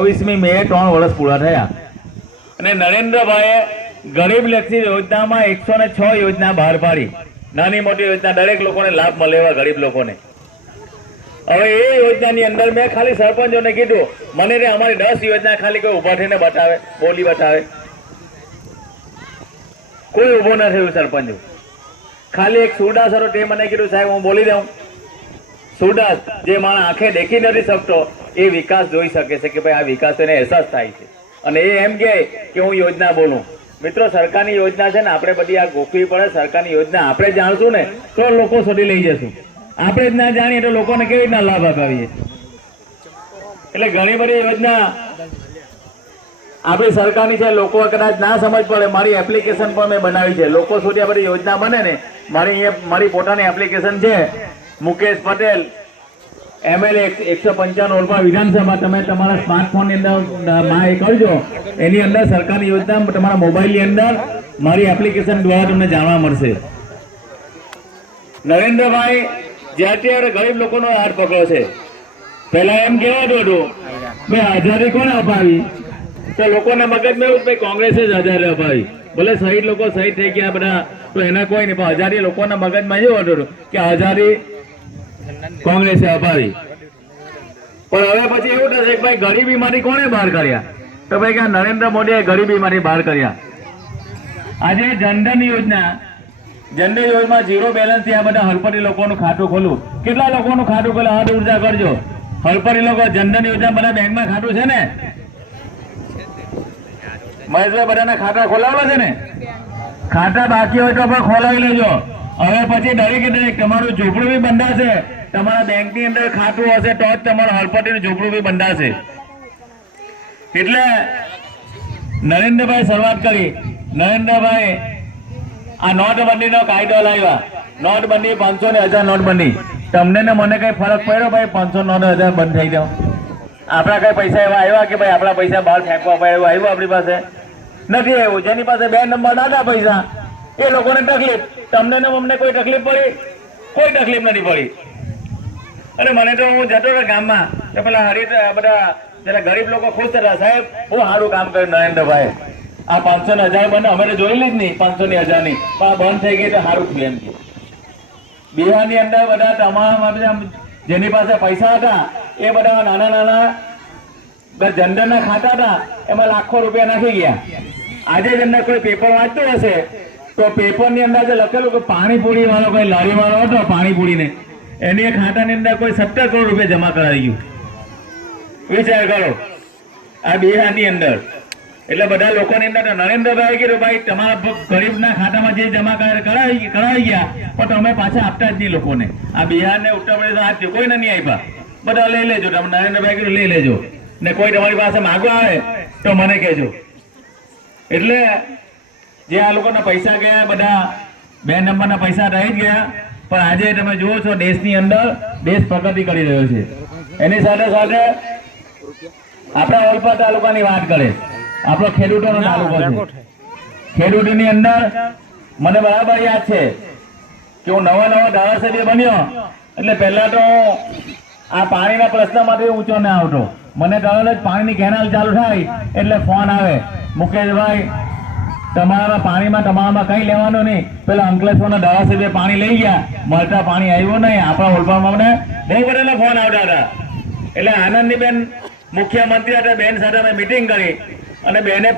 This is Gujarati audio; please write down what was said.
24મી મે 3 વર્ષ પૂરા થયા અને નરેન્દ્રભાઈએ ગરીબ લક્ષી યોજનામાં 106 યોજના બહાર પાડી। નાની મોટી યોજના દરેક લોકોને લાભ મળે એવા ગરીબ લોકોને। હવે એ યોજનાની અંદર મેં ખાલી સરપંચોને કીધું મને રે અમારી 10 યોજના ખાલી કોઈ ઊભા થઈને બતાવે, બોલી બતાવે। કોઈ ઊભો ન થયું સરપંચો। ખાલી એક સુરદાસરો તે મને કીધું સાહેબ હું બોલી દઉં। સુરદાસ જે માણસ આંખે દેખી નથી શકતો એ વિકાસ જોઈ શકે છે કે ભાઈ આ વિકાસ એને અહેસાસ થાય છે અને એ એમ કહે કે હું યોજના બોલું। મિત્રો સરકારની યોજના છે ને આપણે બધી આ ગોખવી પડે। સરકારની યોજના આપણે જાણશું ને તો લોકો સુધી લઈ જશું। આપણે જ ના જાણીએ તો લોકોને કેવી રીતના લાભ અપાવીએ। એટલે ઘણી બધી યોજના આપણી સરકારની છે, લોકો કદાચ ના સમજ પડે। મારી એપ્લિકેશન પણ મેં બનાવી છે, લોકો સુધી આ બધી યોજના બને ને મારી પોતાની એપ્લિકેશન છે મુકેશ પટેલ MLA 195 વિધાનસભા। તમે તમારા સ્માર્ટફોનની અંદર માં એ કરજો, એની અંદર સરકારની યોજના તમારા મોબાઈલની અંદર મારી એપ્લિકેશન દ્વારા તમને જાણવા મળશે। નરેન્દ્રભાઈ જ્યાંથી ગરીબ લોકોનો હાથ પકડો છે। પહેલા એમ કહેવાતું હતું ભાઈ આઝાદી કોને અપાવી, તો લોકોને મગજમાં એવું ભાઈ કોંગ્રેસે જ આઝાદી અપાવી। ભલે શહીદ લોકો શહીદ થઈ ગયા બધા તો એના કોઈ નહીં, પણ આઝાદી લોકોના મગજમાં એવું હતું કે આઝાદી કોંગ્રેસે અપાવી। પણ હવે પછી એવું થશે કે ભાઈ ગરીબીમાંથી કોને બહાર કર્યા, તો ભાઈ કે નરેન્દ્ર મોદીએ ગરીબીમાંથી બહાર કર્યા। આજે જનધન યોજના 0 બેલેન્સથી આ બધા હલપતિ લોકોનું ખાતું ખોલવું। કેટલા લોકોનું ખાતું ખોલે હાથ ઊંચા કરજો। હલપતિ લોકો જનધન યોજના બધા બેંકમાં ખાતું છે ને મહેશભાઈ, બધાના ખાતા ખોલાવેલા છે ને? ખાતા બાકી હોય તો પણ ખોલાવી લેજો। હવે પછી દરેકે દરેક તમારું ઝૂંપડું બી બંધાશે, તમારા બેંકની અંદર ખાતું હશે તો જ તમારું હલપતિનું ઝૂંપડું બી બંધાશે। એટલે નરેન્દ્રભાઈ શરૂઆત કરી। નરેન્દ્રભાઈ આ નોટબંધીનો કાયદો લાવ્યા। નોટબંધી 500 ને 1000 નોટબંધી। તમને ને મને કઈ ફરક પડ્યો ભાઈ 500 નોટ 1000 બંધ થઈ જાવ? આપણા કઈ પૈસા એવા આવ્યા કે ભાઈ આપણા પૈસા બહાર ફેંકવા પડે એવું આવ્યું આપણી પાસે? નથી આવ્યું। જેની પાસે 2 નંબર દાદા પૈસા એ લોકોને તકલીફ, તમને ને અમને કોઈ તકલીફ પડી? કોઈ તકલીફ નથી પડી। અને મને તો હું જતો હતો ગામમાં તો પેલા બધા જરા ગરીબ લોકો ખુશ થતા, સાહેબ બહુ સારું કામ કર્યું નરેન્દ્રભાઈ, આ 500 ને 1000 બંધ અમે તો જોયેલી જ નહીં 500 ની 1000 ની, પણ આ બંધ થઈ ગઈ તો સારું થયું એમ કે। બિહારની અંદર બધા તમામ જેની પાસે પૈસા હતા એ બધા નાના નાના જનધનના ખાતા હતા, એમાં લાખો રૂપિયા નાખી ગયા। આજે જ અંદર કોઈ પેપર વાંચતું હશે તો પેપરની અંદર જે લખેલું કે પાણીપુરી વાળો કોઈ લારી વાળો હતો પાણીપુરીને, એની ખાતાની અંદર કોઈ 17 કરોડ રૂપિયા જમા કરાવી ગયું। વિચાર કરો આ બિહારની અંદર। એટલે બધા લોકોની અંદર નરેન્દ્રભાઈ કીધું ભાઈ તમારા ગરીબના ખાતામાં જે જમા કરાવી ગયા પણ તમે પાછા આપતા જ નહીં લોકોને। આ બિહાર ને ઉત્તર પ્રદેશ આપજો, કોઈને નહીં આપ્યા, બધા લઈ લેજો। તમે નરેન્દ્રભાઈ કીધું લઈ લેજો ને કોઈ તમારી પાસે માગવા આવે તો મને કહેજો। એટલે જે આ લોકોના પૈસા ગયા બધા 2 નંબરના પૈસા રહી જ ગયા, પણ આજે તમે જુઓ છો દેશની અંદર દેશ પ્રગતિ કરી રહ્યો છે। એની સાથે સાથે આપણા ઓલપાડ તાલુકાની વાત કરે, આપણો ખેડૂતોનો તાલુકો છે। ખેડૂતોની અંદર મને બરાબર યાદ છે કે હું નવા ધારાસભ્ય બન્યો એટલે પહેલા તો આ પાણીના પ્રશ્નમાંથી ઊંચો ના આવતો। મને તરત જ પાણીની કેનાલ ચાલુ થાય એટલે ફોન આવે, મુકેશભાઈ તમારા પાણીમાં તમારામાં કઈ લેવાનું નહીં। પેલા અંકલેશ્વરના ધારાસભ્ય પાણી લઈ ગયા, મળતા પાણી આવ્યું નહીં। આપણા ઓલપાડમાં મને બહુ બધાના ફોન આવતા હતા। એટલે આનંદીબેન મુખ્યમંત્રી હતા, બેન સાથે અમે મિટિંગ કરી અને બેને